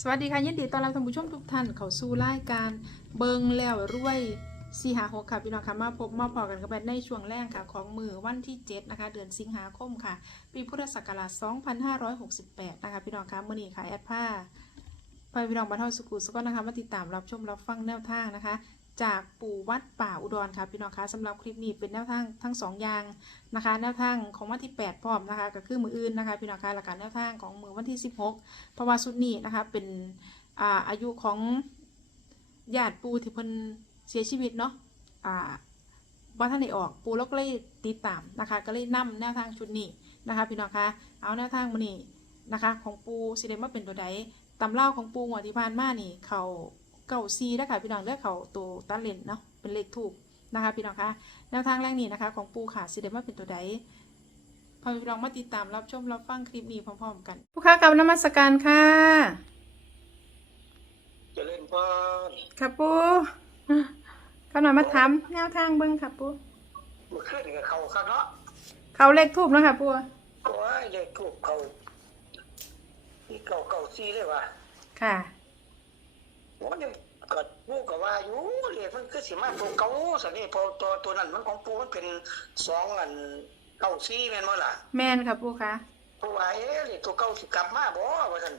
สวัสดีค่ะยินดีต้อนรับท่านผู้ชมทุกท่านเข้าสู่รายการเบิงแล้วรวยสีหาหกค่ะพี่น้องค่ะมาพบมาพอกันกับแบบในช่วงแรกค่ะ ของมือวันที่ 7 นะคะ เดือนสิงหาคมค่ะ ปีพุทธศักราช 2568 นะคะ พี่น้องค่ะมื่อนี้ค่ะแอดผ้าไปพี่น้องบรรเทาสุขุสก็นะคะมาติดตามรับชมรับฟังแนวทางนะคะ จากปู่วัดป่าอุดรค่ะพี่น้องคะสำหรับคลิปนี้เป็นแนวทางทั้งสองอย่างนะคะแนวทางของวันที่ 8 พร้อมนะคะก็คือมืออื่นนะคะพี่น้องคะหลักการแนวทางของมือวันที่ 16 เพราะว่าสุดนี้นะคะเป็นอาอายุของญาติปูที่เพิ่นเสียชีวิตเนาะอ่าว่าท่านได้ออกปูแล้วก็เลยติดตามนะคะก็เลยนำแนวทางชุดนี้นะคะพี่น้องคะเอาแนวทางมานี่นะคะ ของปูสิเดมาเป็นตัวใดตำเล่าของปูหัวที่ผ่านมานี่เขา เก่าซีแล้วค่ะพี่น้องเลือกเขาตัวตัดเลนเนาะเป็นเลขถูกนะคะพี่น้องคะแนวทางแรกนี้นะคะ ของปูค่ะสิเดมาเป็นตัวใดพอพี่น้องมาติดตามรับชมรับฟังคลิปนี้พร้อมๆกันผู้ค้ากับนมัสการค่ะเจะเล่นพรค่ะปูก็หน่อยมาถามแนวทางเบิ้งค่ะปูมาขึ้นกับเขาข้างเนาะเขาเลขทูบเนาะค่ะปูโอ้ยเลขถูกเขาที่เก่าเก่าซีเลยว่ะค่ะมันยัง ก็ปูกับว่าอยู่เลขมันคือสิมาตัวเก่าสันนี่พอตัวตัวนั้นมันของปูมันเป็นสองอันเก่าซีแม่นบ่ล่ะแมนค่ะปูค่ะปูว่าเอ๊ะเลขตัวเก่าสิกลับมาบ่ว่าซั่น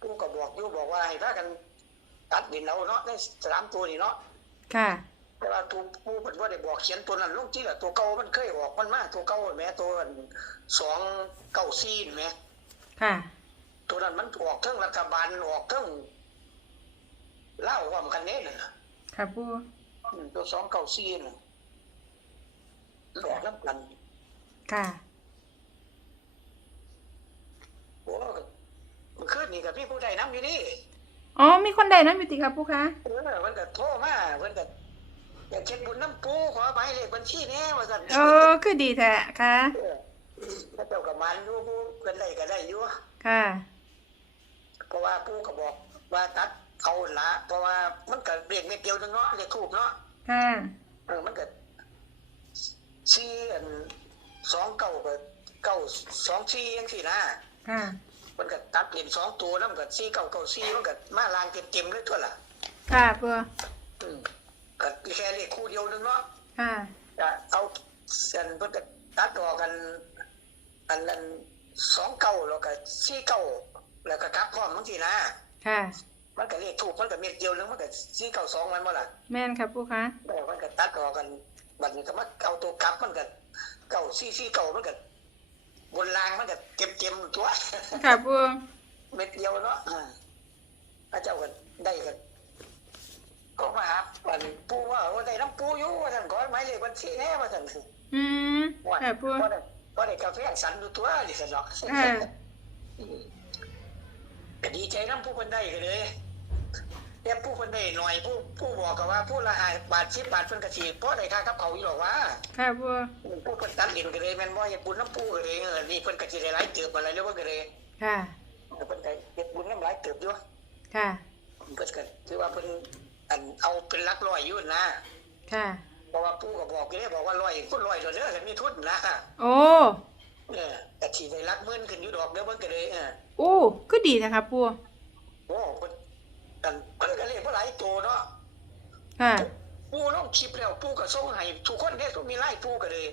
ปูก็บอกอยู่บอกว่าให้พากันตัดดินเอาเนาะได้สามตัวนี่เนาะค่ะแต่ว่าตัวผู้เป็นว่าได้บอกเขียนตัวนั้นลงที่ละตัวเก่ามันเคยออกมันมาตัวเก่าแหม่ตัวอันสองเก้าซีนแหม่ค่ะ ตัวนั้นมันออกเทั้งรัฐบาลออกเทั้ง เล่าความกันเน้น่ะค่ะปูอืมตัวสองเก้าซีนน่ะออกน้ำกัน ค่ะโอ้มันขึ้นนี่กับพี่ผู้ใดน้ำอยู่นี่อ๋อ มีคนใดนั้นอยู่ติค่ะปูคะเออมันก็โทรมามันก็อยากเช็ดบุญน้ำปูขอไปเลขบัญชีแน่ว่าสั่นเออคือดีแท้ค่ะเออแล้วเจ้ากับมันอยู่ผู้กันได้ก็ได้อยู่ค่ะ เพราะว่าปู่ก็บอกว่าตัด เอาละเพราะว่ามันก็เรียกเม็ดเดียวนึงเนาะเรียกถูกเนาะค่ะเออมันก็ชี้อันสองเก้าก็เก้าสองชี้ยังสี่นะค่ะมันก็ตัดเหรียญสองตัวแล้วมันก็สี่เก้าเก้าสี่มันก็มาลางเต็มๆเลยทั่วละค่ะปูอืมก็แค่เลขคู่เดียวนึงเนาะค่ะจะเอาอันเพิ่นก็ตัดออกกันอันนั้นสองเก้าแล้วก็สี่เก้าแล้วก็กลับพร้อมทั้งสี่นะค่ะ มันก็เลขถูกมันก็เม็ดเดียวนึงมันก็สี่เก้าสองมันบ่ล่ะแมนค่ะปูคะแต่มันก็ตัดออกกันบัดนี้ก็มาเอาตัวกลับมันก็เก่าซี่ซี่เก่ามันก็บนรางมันก็เต็มเต็มๆตัวค่ะปูเม็ดเดียวเนาะอ่าพระเจ้าก็ได้กันก็มาหาอันปูว่าโอ้ได้น้ำปูอยู่ว่าท่านขอหมายเลขบัญชีแน่ว่าท่านอืมว่าค่ะปูก็ได้ก็ได้กาแฟสันดูตัวดิสนอกค่ะอืมก็ดีใจน้ำผู้คนได้กันเลย แต่ผู้คนได้หน่อยผู้ผู้บอกกับว่าผู้ละหาบาทสิบบาทเพิ่นกระสีเพราะได้ค่ากับเขาอยู่หรอกว่าค่ะปูผู้คนตัดดินกันเลยแม่นบ่อย่าบุญน้ำปูกันเลยเออนี่เพิ่นก็สิได้หลายเติบอะไรเรียกว่ากันเลยค่ะเพิ่นก็เฮ็ดบุญน้ำหลายเติบอยู่ค่ะเพิ่นก็ถือว่าเพิ่นอันเอาเป็นหลักร้อยอยู่นะค่ะเพราะว่าปู่ก็บอกอยู่เด้บอกว่าร้อยคนร้อยเด้อเด้อถ้ามีทุนนะโอ้เออแต่ที่ได้หลักหมื่นขึ้นอยู่ดอกเด้อเพิ่นก็เลยเออโอ้คือดีนะคะปูโอ้เพิ่น กันเพิ่นก็เลยบ่หลายโตเนาะค่ะปู่ลงคลิปแล้วปู่ก็ส่งให้ทุกคนเด้ทุกมีไลน์ปู่ก็เลย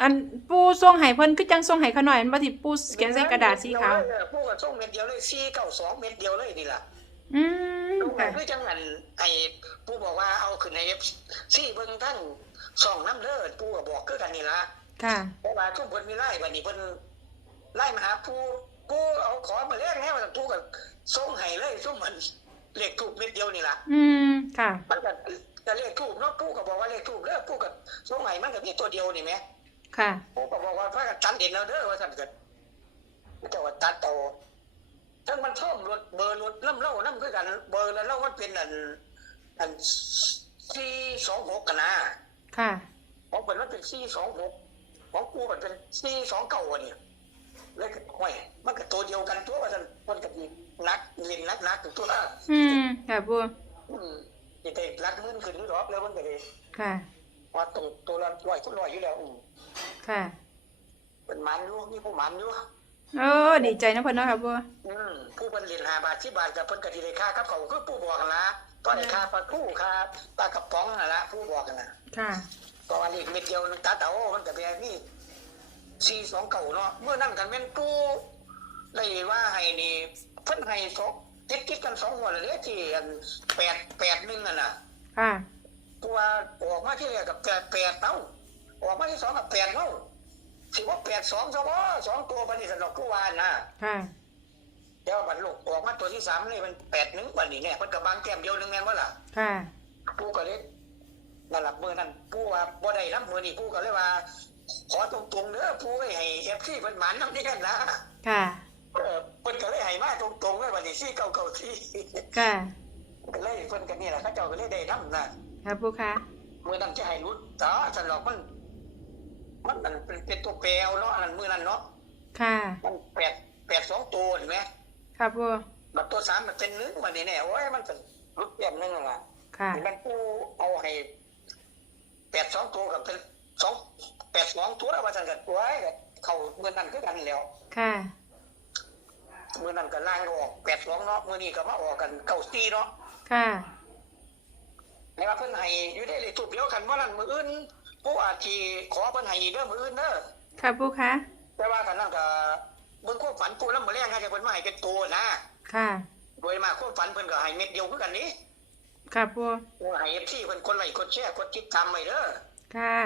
อันปูทรงไห้เพิ่นคือจังทรงไห้ขาหน่อยอันบ่ที่ปูเขียนใส่กระดาษสีขาวเออปู่ก็ส่งเม็ดเดียวเลย492เม็ดเดียวเลยนี่ล่ะอืมลูกค่ะคือจังหันไอ้ปู่บอกว่าเอาขึ้นในเอฟซีเบิ่งทั้งสองน้ำเลิศปู่ก็บอกคือกันนี่ละค่ะเพราะว่าทุกคนมีไล่บัดนี้เพิ่นไล่มาหาปู่ปู่เอาขอมาเลี้ยงแน่ว่าปู่ก็ ส่งให้เลยซุมมันเลขถูกเม็ดเดียวนี่ล่ะอืมค่ะมันก็จะเลขถูกเนาะปู่ก็บอกว่าเลขถูกเด้อปู่ก็ส่งให้มันก็มีตัวเดียวนี่แหมค่ะปู่ก็บอกว่าพากันตัดเด่นแล้วเด้อว่าซั่นก็เจ้าว่าตัดเอาทั้งมันท่อมรถเบอร์รถน้ำเล่าน้ำคือกันเบอร์แล้วเล่ามันเป็นอันอันสี่สองหกกันนะค่ะของเป็นมันเป็นสี่สองหกของกูมันเป็นสี่สองเก้าอันนี้ แล้วก็ห้อยมันก็ตัวเดียวกันตัวว่าท่านมันก็มีนักเล่นนักนักตัวละอืมค่ะปูอืมจะได้รักมื่นขึ้นหรือรอบแล้วมันก็เลยค่ะว่าตรงตัวละร้อยคุณร้อยอยู่แล้วอืมค่ะเป็นหมันอยู่นี่ผู้หมันอยู่อโอ้ดีใจนะเพิ่นเนาะค่ะปูอืมผู้เพิ่นเรียนหาบาทสิบบาทกับเพิ่นก็สิได้ค่ากับเขาวคือผู้บอกกันละตอนนี้ค่าปลาทูค่าปลากระป๋องนั่นละผู้บอกกันน่ะค่ะก็ว่าเลขเม็ดเดียวนึงตาเต๋ามันก็แบบนี้ สี่สองเก่าเนาะเมื่อนั้นกันแม่นตู้เลยว่าให้นี่เพิ่นให้สองติดติดกันสองหัวเลยเด้อที่อันแปดแปดหนึ่งนั่นน่ะค่ะตัวออกมาที่แรกกับแปดแปดเอ้าออกมาที่สองกับแปดเอ้าสิว่าแปดสองซะบ่สองตัวบัดนี้สนอกผู้วานนะค่ะเดี๋ยวบัดลูกออกมาตัวที่สามนี่มันแปดหนึ่งบัดนี้เนี่ยเพิ่นก็บางแก้มเดียวหนึงแม่นบ่ล่ะค่ะปู่ก็เลยนั่นล่ะมื้อนั้นปู่ว่าบ่ได้นำมื้อนี้ปู่ก็เลยว่า ขอตรงๆเด้อปู่เอ้ยให้ FC เพิ่นหมานนำนี่กันนะค่ะ เออเพิ่นก็เลยให้มาตรงๆเลยบัดนี้4 9 9ค่ะ4ก็เลยเพิ่นก็นี่ล่ะเขาเจ้าก็เลยได้นำนะค่ะปูค่ะมื้อนั้นจะให้รุดต่อสนอกมัน มันมันเป็นเป็นตัวแปรเอาเนาะอันนั้นมื้อนั้นเนาะค่ะ มันแปดแปดสองตัวเห็นไหมค่ะปูบัดตัวสามมันเป็นหนึ่งบัดนี้แน่โอ้ยมันเป็นรุดเปลี่ยนหนึงนั่นล่ะค่ะ มันผู้เอาให้แปดสองตัวกับเป็นสอง แปดสองตัวว่าจังกันตัวไอ้เขาเมื่อนั้นคือกันแล้ว ค่ะเมื่อนั้นก็ล่างก็ออกแปดสองเนาะเมื่อนี้ก็มาออกกันเก้าสี่เนาะค่ะในว่าเพิ่นให้อยู่ได้เลยถูกเดียวกันว่านั้นมืออื่นผู้อาชีขอเพิ่นให้อีกเด้อมืออื่นเด้อค่ะปูค่ะแต่ว่ากันนั่นก็เบิ่งความฝันผู้แล้วมาแรงให้เพิ่นมาให้เป็นตัวนะค่ะโดยมากความฝันเพิ่นก็ให้เม็ดเดียวคือกันนี้ค่ะปูให้เอฟซีเพิ่นคนไลค์กดแชร์กดติดตามไว้เด้อค่ะ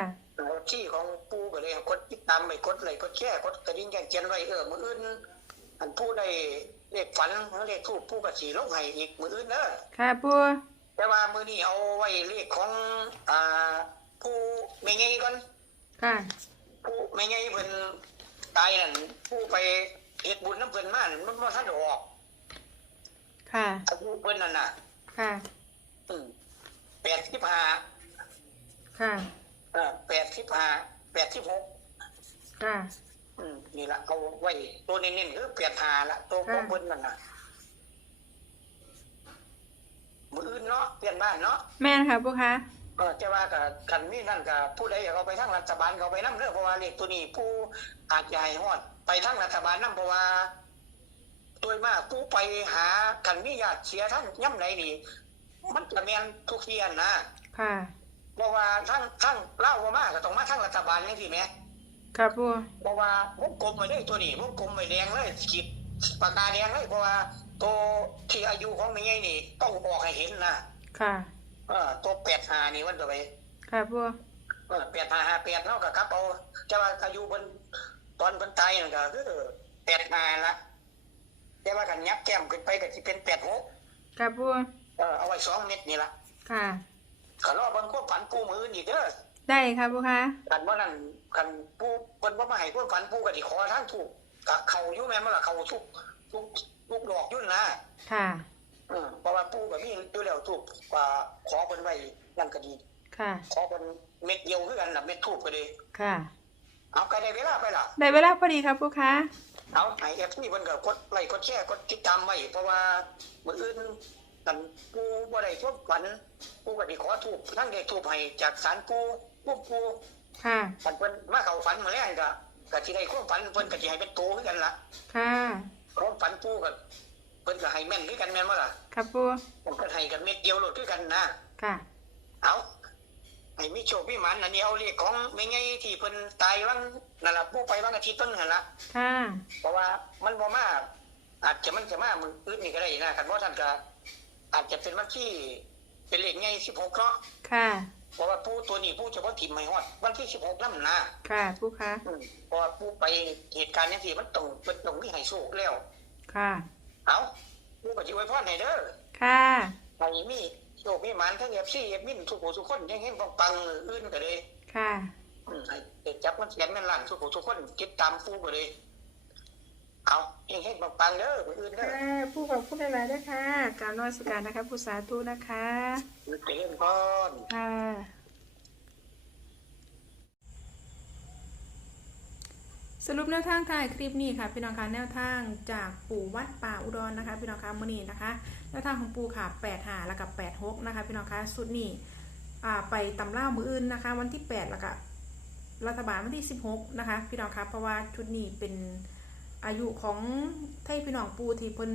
เอฟซีของปู่ก็เลยกดติดตามไว้กดไลค์กดแชร์กดกระดิ่งแจ้งเตือนไว้เออมื้ออื่นอันผู้ได้เลขฝันหรือเลขทูปผู้ก็สิลงให้อีกมื้ออื่นเด้อค่ะปูแต่ว่ามื้อนี้เอาไว้เลขของอ่าผู้แม่ใหญ่ก่อนค่ะผู้แม่ใหญ่เพิ่นตายนั่นผู้ไปเฮ็ดบุญนำเพิ่นมานั่นมันบ่ทันได้ออก ค่ะอายุเพิ่นนั่นน่ะ ค่ะอืม85ค่ะ เออ85 86ค่ะ อืมนี่ละเอาไว้ตัวเน้นๆคือเปลี่ยนหาละตัวของเพิ่นนั่นน่ะมืออื่นเนาะเปลี่ยนบ้านเนาะแม่นค่ะปูค่ะเออจะว่ากับคันนี้นั่นกับผู้ใดอยากเอาไปทั้งรัฐบาลก็เอาไปนํเด้อเพราะว่าเลขตัวนี้ผู้อาจจะให้ฮอด ไปทั้งรัฐบาลนํเพราะว่าโดยมากผู้ไปหาคันมีญาติเสียทั้งย่ำไหนนี่มันจะแม่นทุกเที่ยนนะค่ะ เพราะว่าทั้งทั้งเล่าว่ามาก็ต้องมาทั้งรัฐบาลจังซี่แหมค่ะปูเพราะว่าวงกลมไปเลยตัวนี้วงกลมไปแดงเลยขีดปากกาแดงเลยเพราะว่าตัวที่อายุของแม่ใหญ่นี่ต้องบอกให้เห็นนะค่ะเออตัวแปดหานี่มันตัวไปค่ะปูเออแปดหาหาแปดเนาะก็ครับเอาจะว่าอายุเพิ่นตอนเพิ่นตายนั่นก็คือแปดหาละแต่ว่ากันยับแก้มขึ้นไปก็สิเป็นแปดหกค่ะปูเออเอาไว้สองเม็ดนี่ละค่ะ ก็รอเบิ่งความฝันปูมือนี่เด้อได้ค่ะปูค่ะกันว่านั่นกันปูเพิ่นบ่มาให้ความฝันปูก็สิขอทางถูกกะเขาอยู่แม่นบ่ล่ะเขาทุกทุกทุกดอกอยู่นะค่ะอืมเพราะว่าปู่กับพี่ดูแล้วถูกกว่าขอเพิ่นไว้นั่นก็ดี ค่ะ ขอเพิ่นเม็ดเดียวคือกันน่ะเม็ดทูบก็ดีค่ะ เอาก็ได้เวลาไปล่ะ ได้เวลาพอดีครับปูค่ะเอาให้ FC เพิ่นก็กดไลค์กดแชร์กดติดตามไว้เพราะว่ามื้ออื่น กันปู่บ่ได้ควบฝันปู่ก็สิขอทูบทั้งได้ทูบให้จากศาลปู่ปู่ปู่ค่ะคันเพิ่นมาเข้าฝันมาแล้วก็ก็สิได้ความฝันเพิ่นก็สิให้เป็นโตคือกันล่ะค่ะ ความฝันปู่ก็เพิ่นก็ให้แม่นคือกันแม่นบ่ล่ะครับปูเพิ่นก็ให้กันเม็ดเดียวโลดคือกันนะค่ะ เอาไอ้มีโชคมีหมันอันนี้เอาเลขของไม่ไงที่เพิ่นตายวันนั่นล่ะผู้ไปวันอาทิตย์ต้นนั่นละค่ะ เพราะว่ามันบ่มาอาจจะมันจะมามืออื่นนี่ก็ได้นะคันว่าท่านก็ อาจจะเป็นวันที่เป็นเลขไง16เนาะค่ะ เพราะว่าผู้ตัวนี้ผู้เฉพาะถิ่มไม่ฮอดวันที่16นำนะค่ะปูค่ะอืมเพราะว่าผู้ไปเหตุการณ์จังซี่มันต้องเป็นต้องมีให้โชคแล้ว ค่ะเอาผู้ก็สิอวยพรให้เด้อค่ะให้มีโชคมีหมันทั้ง FC เอฟมินทุกผู้ทุกคนเฮงๆปังๆอื่นก็เลยค่ะ อืมให้เด็กจับมันเสียนแม่นล้านทุกผู้ทุกคนคิดตามฟูไปเลย เอาเองให้ปังๆเด้อคนอื่นเด้อค่ะผู้ขอบคุณหลายๆด้วยค่ะกรารนวัสการนะคะ ผู้สาธุนะคะ เจริญพร ค่ะ สรุปแนวทางถ่ายคลิปนี้ค่ะพี่น้องคะแนวทางจากปู่วัดป่าอุดรนะคะพี่น้องคะมื่อนี้นะคะ แนวทางของปู่ค่ะ8หาแล้วกับ8 6นะคะพี่น้องคะสุดนี้อ่าไปตำเล่ามืออื่นนะคะ วันที่ 8 แล้วก็รัฐบาลวันที่ 16 นะคะ พี่น้องคะเพราะว่าชุดนี้เป็น อายุของไทยพี่น้องปูที่เพิ่น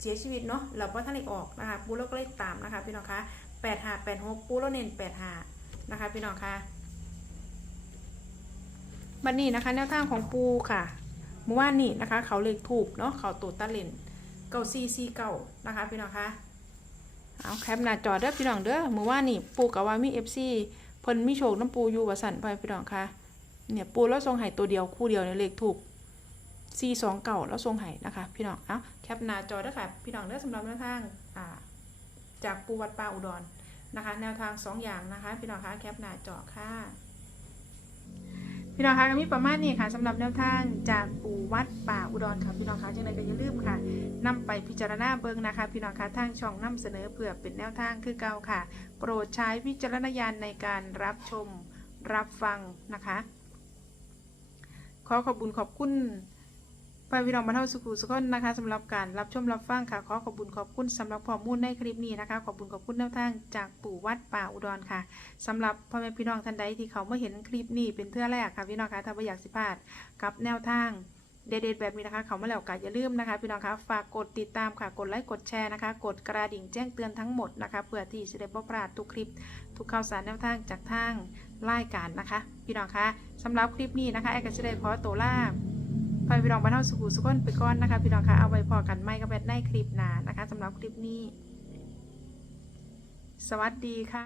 เสียชีวิตเนาะเราว่าท่านได้ออกนะคะปูเราก็เลยตามนะคะพี่น้องคะแปดห้าแปดหกปูเราเน้นแปดห้านะคะพี่น้องคะบัดนี้นะคะแนวทางของปูค่ะเมื่อวานนี้นะคะ เขาเลขถูกเนาะเขาตัวตะเลนเก้าซีซีเก้านะคะพี่น้องคะเอาแคปหน้าจอเด้อพี่น้องเด้อเมื่อวานนี้ปูกับว่ามีเอฟซีเพิ่นมีโชคน้ำปูอยู่วสันไปพี่น้องคะเนี่ยปูแล้วทรงไห้ตัวเดียวคู่เดียวเนี่ยเลขถูก ซีสองเก่าแล้วทรงไห้นะคะ พี่น้อง เอาแคปหน้าจอด้วยค่ะ พี่น้องเลือกสำหรับแนวทางจากปูวัดป่าอุดรนะคะ แนวทางสองอย่างนะคะ พี่น้องคะแคปหน้าจอค่ะ พี่น้องคะก็มีประมาณนี้ค่ะสำหรับแนวทางจากปูวัดป่าอุดรค่ะ พี่น้องคะจังไดก็อย่าลืมค่ะนำไปพิจารณาเบิ่งนะคะ พี่น้องคะทางช่องนำเสนอเพื่อเป็นแนวทางคือเก่าค่ะ โปรดใช้วิจารณญาณในการรับชมรับฟังนะคะ ขอขอบคุญขอบคุณ พ่อพี่น้องบรรเทาสุขุสุขนนะคะสำหรับการรับชมรับฟังค่ะขอขอบคุญขอบคุณสำหรับข้อมูลในคลิปนี้นะคะขอบคุณขอบคุณแนวทางจากปู่วัดป่าอุดรค่ะสำหรับพ่อแม่พี่น้องท่านใดที่เขาไม่เห็นคลิปนี้เป็นเทื่อแรกค่ะพี่น้องคะถ้าไม่อยากสิพลาดกับแนวทางเด็ดๆแบบนี้นะคะ เขามาแล้วก็อย่าลืมนะคะ พี่น้องคะฝากกดติดตามค่ะ กดไลค์ กดแชร์นะคะ กดกระดิ่งแจ้งเตือนทั้งหมดนะคะ เพื่อที่จะได้บ่พลาดทุกคลิป ทุกข่าวสารแนวทางจากทางรายการนะคะ พี่น้องคะสำหรับคลิปนี้นะคะ แอร์ก็จะได้ขอตัวลา พาพี่น้องบ้านเฮาสุขุสุขนไปก่อนนะคะ พี่น้องคะเอาไว้พอกันไม่ก็แบบในคลิปหนานะคะสำหรับคลิปนี้ สวัสดีค่ะ